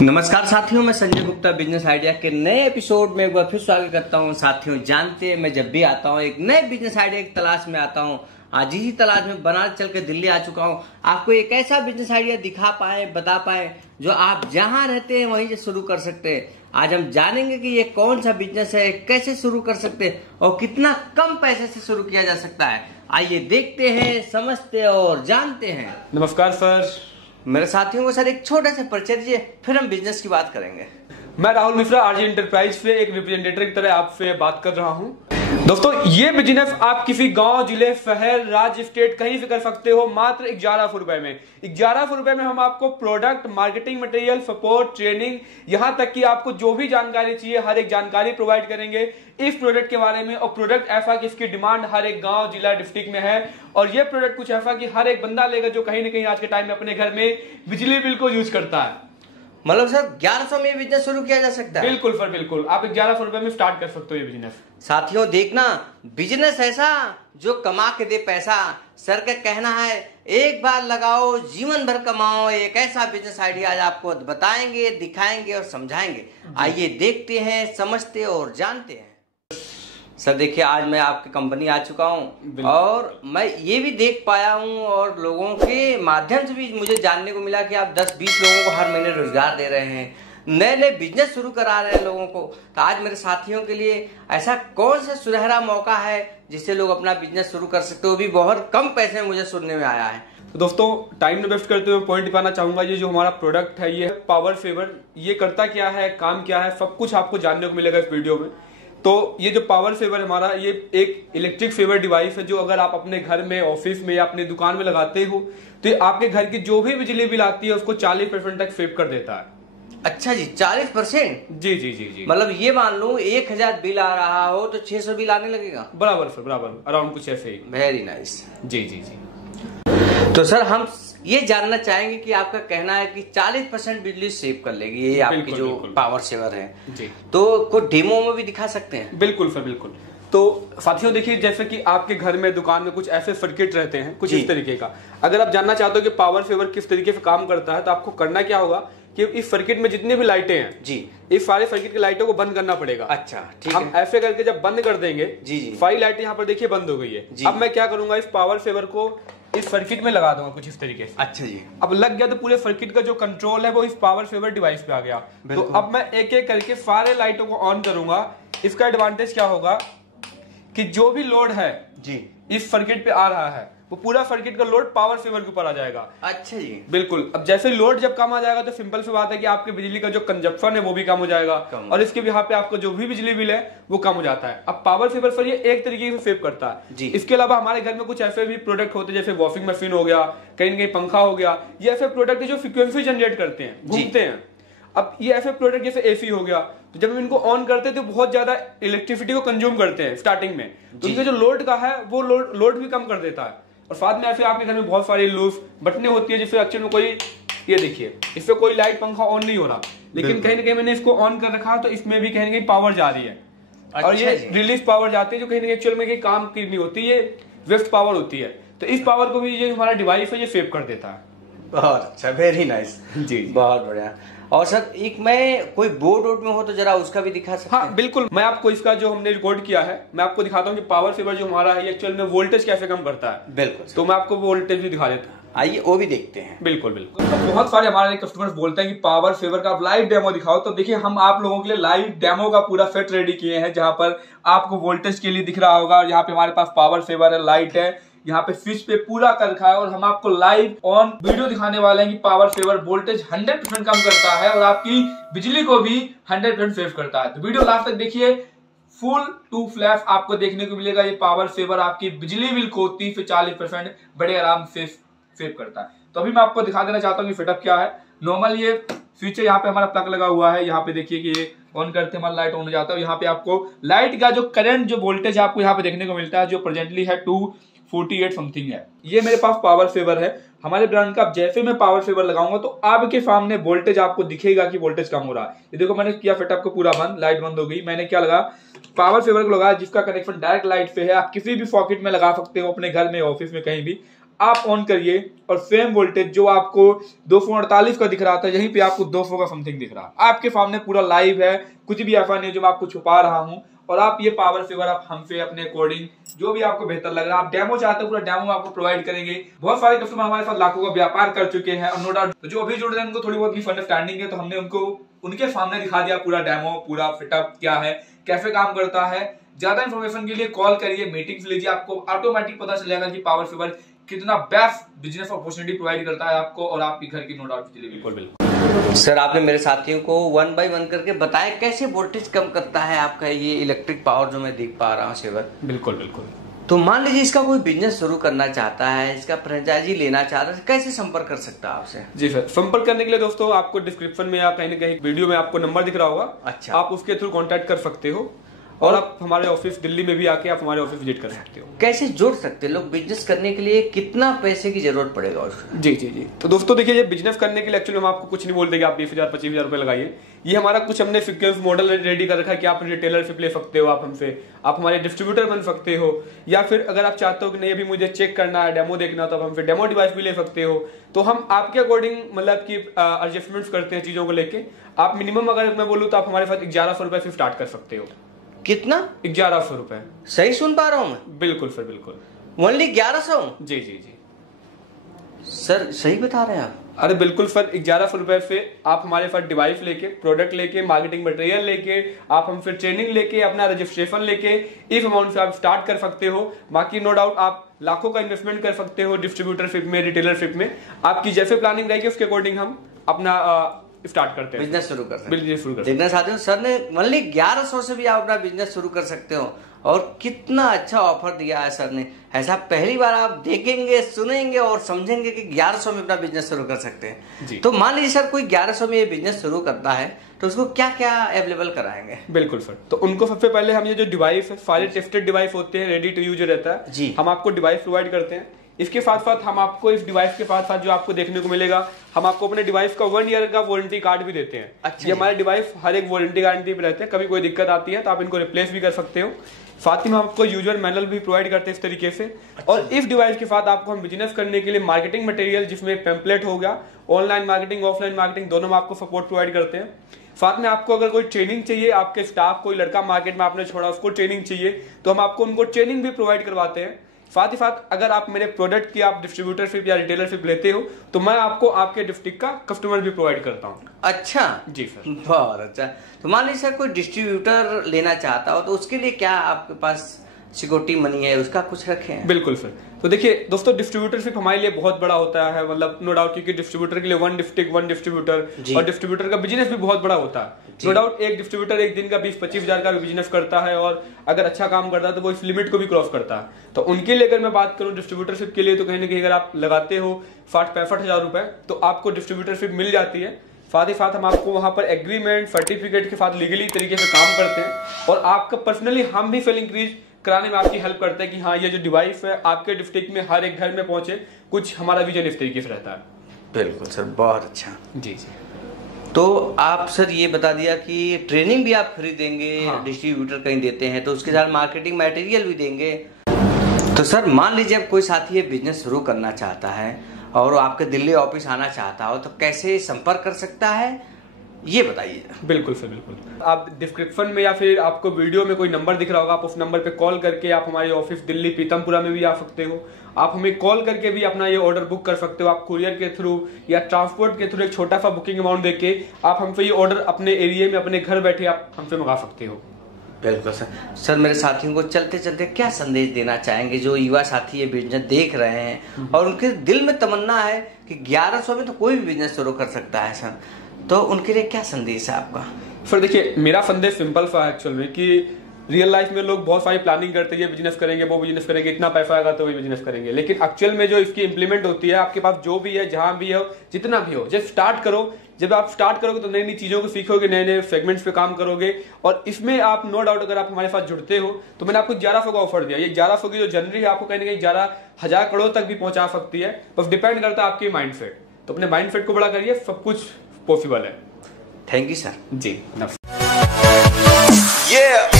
नमस्कार साथियों, मैं संजय गुप्ता बिजनेस आइडिया के नए एपिसोड में एक बार फिर स्वागत करता हूं। साथियों, जानते हैं मैं जब भी आता हूं एक नए बिजनेस आइडिया की तलाश में आता हूं। आज इसी तलाश में बनारस चल के दिल्ली आ चुका हूं। आपको एक ऐसा बिजनेस आइडिया दिखा पाए, बता पाए जो आप जहां रहते हैं वहीं से शुरू कर सकते हैं। आज हम जानेंगे कि ये कौन सा बिजनेस है, कैसे शुरू कर सकते हैं और कितना कम पैसे से शुरू किया जा सकता है। आइए देखते हैं, समझते और जानते हैं। नमस्कार सर। मेरे साथियों को सर एक छोटा सा परिचय दीजिए, फिर हम बिजनेस की बात करेंगे। मैं राहुल मिश्रा आरजे इंटरप्राइज से एक रिप्रेजेंटेटिव की तरह आपसे बात कर रहा हूं। दोस्तों, ये बिजनेस आप किसी गांव, जिले, शहर, राज्य, स्टेट कहीं से कर सकते हो मात्र 1100 रुपए में। 1100 रुपए में हम आपको product, marketing material, support, training, यहां तक कि आपको जो भी जानकारी चाहिए हर एक जानकारी प्रोवाइड करेंगे इस प्रोडक्ट के बारे में। और प्रोडक्ट ऐसा कि इसकी डिमांड हर एक गांव, जिला, डिस्ट्रिक्ट में है। और ये प्रोडक्ट कुछ ऐसा कि हर एक बंदा लेगा जो कहीं ना कहीं आज के टाइम में अपने घर में बिजली बिल को यूज करता है। मतलब सर 1100 में बिजनेस शुरू किया जा सकता है? बिल्कुल सर, बिल्कुल। आप 1100 रुपए में स्टार्ट कर सकते हो ये बिजनेस। साथियों देखना, बिजनेस ऐसा जो कमा के दे पैसा। सर का कहना है एक बार लगाओ जीवन भर कमाओ। एक ऐसा बिजनेस आइडिया आज आपको बताएंगे, दिखाएंगे और समझाएंगे। आइए देखते हैं, समझते और जानते हैं। सर देखिए, आज मैं आपकी कंपनी आ चुका हूं और मैं ये भी देख पाया हूं और लोगों के माध्यम से भी मुझे जानने को मिला कि आप 10-20 लोगों को हर महीने रोजगार दे रहे हैं, नए नए बिजनेस शुरू करा रहे हैं लोगों को। तो आज मेरे साथियों के लिए ऐसा कौन सा सुनहरा मौका है जिससे लोग अपना बिजनेस शुरू कर सकते हो, वो भी बहुत कम पैसे में मुझे सुनने में आया है। तो दोस्तों, टाइम न वेस्ट करते हुए पॉइंट पाना चाहूंगा। ये जो हमारा प्रोडक्ट है ये पावर सेवर, ये करता क्या है, काम क्या है, सब कुछ आपको जानने को मिलेगा इस वीडियो में। तो ये जो पावर सेवर हमारा, ये एक इलेक्ट्रिक सेवर डिवाइस है जो अगर आप अपने घर में, ऑफिस में या अपनी दुकान में लगाते हो तो ये आपके घर की जो भी बिजली बिल आती है उसको 40% तक सेव कर देता है। अच्छा जी, 40%? जी जी जी जी। मतलब ये मान लो 1000 बिल आ रहा हो तो 600 बिल आने लगेगा? बराबर सर, बराबर, अराउंड कुछ ऐसे ही। Very nice. जी जी जी। तो सर हम ये जानना चाहेंगे कि आपका कहना है कि 40% बिजली सेव कर लेगी ये आपकी जो पावर सेवर है जी, तो कोई डेमो में भी दिखा सकते हैं? बिल्कुल सर, बिल्कुल। तो साथियों देखिए, जैसे कि आपके घर में, दुकान में कुछ ऐसे सर्किट रहते हैं कुछ इस तरीके का। अगर आप जानना चाहते हो कि पावर सेवर किस तरीके से काम करता है तो आपको करना क्या होगा कि इस सर्किट में जितने भी लाइटें हैं जी, इस सारे सर्किट की लाइटों को बंद करना पड़ेगा। अच्छा, ठीक है। हम ऐसे करके जब बंद कर देंगे जी जी, सारी लाइटें यहाँ पर देखिए बंद हो गई है। अब मैं क्या करूंगा, इस पावर सेवर को इस सर्किट में लगा दूंगा कुछ इस तरीके से। अच्छा जी। अब लग गया तो पूरे सर्किट का जो कंट्रोल है वो इस पावर सेवर डिवाइस पे आ गया। तो अब मैं एक एक करके सारे लाइटों को ऑन करूंगा। इसका एडवांटेज क्या होगा कि जो भी लोड है जी इस सर्किट पे आ रहा है वो पूरा सर्किट का लोड पावर सेवर के ऊपर आ जाएगा। अच्छा जी, बिल्कुल। अब जैसे लोड जब कम आ जाएगा तो सिंपल सी बात है कि आपके बिजली का जो कंजप्शन है वो भी कम हो जाएगा और इसके यहाँ पे आपको जो भी बिजली बिल है वो कम हो जाता है। अब पावर सेवर पर ये एक तरीके से सेव करता है जी। इसके अलावा हमारे घर में कुछ ऐसे भी प्रोडक्ट होते हैं जैसे वॉशिंग मशीन हो गया, कहीं ना कहीं पंखा हो गया। ये ऐसे प्रोडक्ट है जो फ्रीक्वेंसी जनरेट करते हैं, घूमते हैं। अब ये ऐसे प्रोडक्ट जैसे एसी हो गया, तो जब हम इनको ऑन करते हैं तो बहुत ज्यादा इलेक्ट्रिसिटी को कंज्यूम करते हैं स्टार्टिंग में, तो इनका जो लोड का है वो लोड भी कम कर देता है। और साथ में ऐसे आपके घर में बहुत सारी लूज बटने होती है जिससे एक्चुअल में कोई, ये देखिए इससे कोई लाइट पंखा ऑन नहीं हो रहा, लेकिन कहीं ना कहीं मैंने इसको ऑन कर रखा तो इसमें भी कहीं ना कहीं पावर जा रही है। अच्छा, और ये रिलीज पावर जाती है जो कहीं ना कहीं एक्चुअल में काम करनी होती है, ये वेस्ट पावर होती है। तो इस पावर को भी ये हमारा डिवाइस है ये सेव कर देता है। बहुत अच्छा, वेरी नाइस जी, बहुत बढ़िया। और सर एक मैं कोई बोर्ड में हो तो जरा उसका भी दिखा सकते हैं? हाँ बिल्कुल, मैं आपको इसका जो हमने रिकॉर्ड किया है मैं आपको दिखाता हूँ कि पावर सेवर जो हमारा है एक्चुअल में वोल्टेज कैसे कम करता है। बिल्कुल, तो मैं आपको वोल्टेज भी दिखा देता हूँ। आइए वो भी देखते हैं। बिल्कुल बिल्कुल। तो बहुत सारे हमारे कस्टमर्स बोलते हैं कि पावर सेवर का लाइव डेमो दिखाओ, तो देखिए हम आप लोगों के लिए लाइव डेमो का पूरा सेट रेडी किए हैं जहां पर आपको वोल्टेज के लिए दिख रहा होगा। और यहाँ पे हमारे पास पावर सेवर है, लाइट है, यहाँ पे स्विच पे पूरा कर रखा है और हम आपको लाइव ऑन वीडियो दिखाने वाले हैं कि पावर सेवर वोल्टेज 100% कम करता है और आपकी बिजली को भी 100% सेव करता है। तो वीडियो लास्ट तक देखिए, फुल टू फ्लैश आपको देखने को मिलेगा। ये पावर सेवर आपकी बिजली बिल को 30 से 40% बड़े आराम से सेव करता है। तो अभी मैं आपको दिखा देना चाहता हूँ कि सेटअप क्या है। नॉर्मल ये स्विच है, यहाँ पे हमारा प्लग लगा हुआ है। यहाँ पे देखिए कि ये ऑन करते हमारा लाइट ऑन हो जाता है। यहाँ पे आपको लाइट का जो करंट, जो वोल्टेज आपको यहाँ पे देखने को मिलता है जो प्रेजेंटली है 248 समथिंग है। ये मेरे पास पावर सेवर है हमारे ब्रांड का। जैसे मैं पावर सेवर लगाऊंगा तो आपके सामने वोल्टेज आपको दिखेगा कि वोल्टेज कम हो रहा है। ये देखो मैंने किया सेटअप को पूरा बंद, लाइट बंद हो गई। मैंने क्या लगा, पावर सेवर को लगाया जिसका कनेक्शन डायरेक्ट लाइट पे है। आप किसी भी सॉकेट में लगा सकते हो, अपने घर में, ऑफिस में, कहीं भी। आप ऑन करिए और सेम वोल्टेज जो आपको 248 का दिख रहा था यहीं पे आपको 200 का समथिंग दिख रहा है। आपके सामने पूरा लाइव है, कुछ भी ऐसा नहीं जो मैं आपको छुपा रहा हूं। और आप ये पावर सेवर आप हमसे अपने अकॉर्डिंग जो भी आपको बेहतर लग रहा है, आप डेमो चाहते हो पूरा डेमो आपको प्रोवाइड करेंगे। बहुत सारे कस्टमर हमारे साथ लाखों का व्यापार कर चुके हैं और नो डाउट तो जो अभी जुड़ रहे हैं उनको थोड़ी बहुत मिसअंडरस्टैंडिंग है, तो हमने उनको उनके सामने दिखा दिया पूरा डेमो, पूरा फिटअप क्या है, कैसे काम करता है। ज्यादा इंफॉर्मेशन के लिए कॉल करिए, मीटिंग्स लीजिए, आपको ऑटोमेटिक पता चलेगा कि पावर सेवर कितना बेस्ट बिजनेस अपॉर्चुनिटी प्रोवाइड करता है आपको और आपके घर की नो डाउट बिजली। बिल्कुल सर, आपने मेरे साथियों को 1 बाय 1 करके बताया कैसे वोल्टेज कम करता है आपका ये इलेक्ट्रिक पावर जो मैं देख पा रहा हूँ सेवर। बिल्कुल बिल्कुल। तो मान लीजिए इसका कोई बिजनेस शुरू करना चाहता है, इसका फ्रेंचाइजी लेना चाहता है, कैसे संपर्क कर सकता है आपसे? जी सर, संपर्क करने के लिए दोस्तों आपको डिस्क्रिप्शन में या कहीं ना कहीं वीडियो में आपको नंबर दिख रहा होगा। अच्छा, आप उसके थ्रू कांटेक्ट कर सकते हो और आप हमारे ऑफिस दिल्ली में भी आके आप हमारे ऑफिस विजिट कर सकते हो। कैसे जुड़ सकते हैं लोग? बिजनेस करने के लिए कितना पैसे की जरूरत पड़ेगा उसको? जी जी जी, तो दोस्तों देखिए, ये बिजनेस करने के लिए एक्चुअली हम आपको कुछ नहीं बोल देंगे आप 20,000 25,000 रुपए लगाइए। ये हमारा कुछ हमने फिक्स मॉडल रेडी कर रखा है कि आप रिटेलरशिप ले सकते हो, आप हमसे, आप हमारे डिस्ट्रीब्यूटर बन सकते हो, या फिर अगर आप चाहते हो कि नहीं अभी मुझे चेक करना है, डेमो देखना, तो आप हमसे डेमो डिवाइस भी ले सकते हो। तो हम आपके अकॉर्डिंग मतलब की एडजस्टमेंट्स करते हैं चीजों को लेके। आप मिनिमम अगर मैं बोलूँ तो आप हमारे साथ 1100 रुपए से स्टार्ट कर सकते हो। कितना? 1100 रुपए। सही सुन पा रहा हूँ मैं? बिल्कुल सर, बिल्कुल। ओनली 1100? जी जी जी सर, सही बता रहे हैं आप? अरे बिल्कुल सर, 1100 रुपए से आप हमारे पास डिवाइस लेके, प्रोडक्ट लेके, मार्केटिंग मटेरियल लेके, आप हमसे ट्रेनिंग लेके, अपना रजिस्ट्रेशन लेके इस अमाउंट से आप स्टार्ट कर सकते हो। बाकी नो डाउट आप लाखों का इन्वेस्टमेंट कर सकते हो डिस्ट्रीब्यूटरशिप में, रिटेलरशिप में। आपकी जैसे प्लानिंग रहेगी उसके अकॉर्डिंग हम अपना स्टार्ट करते हैं, बिजनेस शुरू कर सकते हैं। बिजनेस शुरू कर देखना चाहते हो सर ने ओनली 1100 से भी आप अपना बिजनेस शुरू कर सकते हो। और कितना अच्छा ऑफर दिया है सर ने, ऐसा पहली बार आप देखेंगे, सुनेंगे और समझेंगे कि 1100 में अपना बिजनेस शुरू कर सकते हैं। तो मान लीजिए सर कोई 1100 में ये बिजनेस शुरू करता है तो उसको क्या क्या अवेलेबल कराएंगे? बिल्कुल सर, तो उनको सबसे पहले हम ये जो डिवाइस है, सारे टेस्टेड डिवाइस होते हैं, रेडी टू यूज रहता है जी, हम आपको डिवाइस प्रोवाइड करते हैं। इसके साथ साथ हम आपको इस डिवाइस के साथ साथ जो आपको देखने को मिलेगा, हम आपको अपने डिवाइस का 1 ईयर का वारंटी कार्ड भी देते हैं। अच्छा, ये हमारे डिवाइस हर एक वारंटी गारंटी पे रहते हैं, कभी कोई दिक्कत आती है तो आप इनको रिप्लेस भी कर सकते हो। साथ ही में आपको यूजर मैनुअल भी प्रोवाइड करते हैं इस तरीके से। और इस डिवाइस के साथ आपको हम बिजनेस करने के लिए मार्केटिंग मटेरियल, जिसमें पेम्पलेट हो गया, ऑनलाइन मार्केटिंग, ऑफलाइन मार्केटिंग, दोनों में आपको सपोर्ट प्रोवाइड करते हैं। साथ में आपको अगर कोई ट्रेनिंग चाहिए, आपके स्टाफ कोई लड़का मार्केट में आपने छोड़ा उसको ट्रेनिंग चाहिए तो हम आपको उनको ट्रेनिंग भी प्रोवाइड करवाते हैं। साथ ही साथ अगर आप मेरे प्रोडक्ट की आप डिस्ट्रीब्यूटरशिप या रिटेलरशिप लेते हो तो मैं आपको आपके डिस्ट्रिक्ट का कस्टमर भी प्रोवाइड करता हूँ। अच्छा जी सर, बहुत अच्छा। तो मान लीजिए सर कोई डिस्ट्रीब्यूटर लेना चाहता हो तो उसके लिए क्या आपके पास सिक्योरिटी मनी है, उसका कुछ रखे हैं? बिल्कुल सर, तो देखिए दोस्तों, डिस्ट्रीब्यूटरशिप हमारे लिए बहुत बड़ा होता है, मतलब नो डाउट, क्योंकि डिस्ट्रीब्यूटर के लिए 1 डिस्ट्रिक्ट 1 डिस्ट्रीब्यूटर, और डिस्ट्रीब्यूटर का बिजनेस भी बहुत बड़ा होता है। नो डाउट एक डिस्ट्रीब्यूटर एक दिन का 20-25 हजार का भी बिजनेस करता है और अगर अच्छा काम करता है तो वो इस लिमिट को भी क्रॉस करता है। तो उनके लिए अगर मैं बात करूं डिस्ट्रीब्यूटरशिप के लिए, तो कहीं ना कहीं अगर आप लगाते हो 60-65 हजार रुपए तो आपको डिस्ट्रीब्यूटरशिप मिल जाती है। साथ ही साथ हम आपको वहां पर एग्रीमेंट, सर्टिफिकेट के साथ लीगली तरीके से काम करते हैं और आपका पर्सनली हम भी सेल इंक्रीज कराने में आपकी हेल्प करते हैं कि हाँ ये जो डिवाइस है आपके डिस्ट्रिक्ट में हर एक घर में पहुंचे। कुछ हमारा विजन इस तरीके से रहता है। बिल्कुल सर, बहुत अच्छा। जी जी, तो आप सर ये बता दिया कि ट्रेनिंग भी आप फ्री देंगे। हाँ। डिस्ट्रीब्यूटर कहीं देते हैं तो उसके साथ मार्केटिंग मटेरियल भी देंगे। तो सर मान लीजिए अब कोई साथी ये बिजनेस शुरू करना चाहता है और आपके दिल्ली ऑफिस आना चाहता हो तो कैसे संपर्क कर सकता है, ये बताइए। बिल्कुल सर, बिल्कुल। आप डिस्क्रिप्शन में या फिर आपको वीडियो में कोई नंबर दिख रहा होगा, आप उस नंबर पे कॉल करके आप हमारे ऑफिस दिल्ली पीतमपुरा में भी आ सकते हो। आप हमें कॉल करके भी अपना ये ऑर्डर बुक कर सकते हो। आप कुरियर के थ्रू या ट्रांसपोर्ट के थ्रू एक छोटा सा बुकिंग अमाउंट देके आप हमसे ये ऑर्डर अपने एरिया में अपने घर बैठे आप हमसे मंगा सकते हो। बिल्कुल सर। सर मेरे साथियों को चलते चलते क्या संदेश देना चाहेंगे जो युवा साथी ये बिजनेस देख रहे हैं और उनके दिल में तमन्ना है कि 1100 में तो कोई भी बिजनेस शुरू कर सकता है सर, तो उनके लिए क्या संदेश है आपका? सर देखिए, मेरा संदेश सिंपल सा है एक्चुअल में कि रियल लाइफ में लोग बहुत सारी प्लानिंग करते हैं, ये बिजनेस करेंगे, वो बिजनेस करेंगे, इतना पैसा आएगा तो वही बिजनेस करेंगे, लेकिन एक्चुअल में जो इसकी इंप्लीमेंट होती है आपके पास जो भी है, जहां भी है, जितना भी हो, जब स्टार्ट करो। जब आप स्टार्ट करोगे तो नई नई चीजों को सीखोगे, नए नए सेगमेंट्स पे काम करोगे और इसमें आप नो डाउट अगर आप हमारे साथ जुड़ते हो तो मैंने आपको 1100 का ऑफर दिया। ये 1100 की जो जनरी है आपको कहीं ना कहीं 11,000 करोड़ तक भी पहुंचा सकती है, बस डिपेंड करता है आपके माइंड सेट। तो अपने माइंड सेट को बड़ा करिए, सब कुछ पॉसिबल है। Thank you sir. जी, Yeah.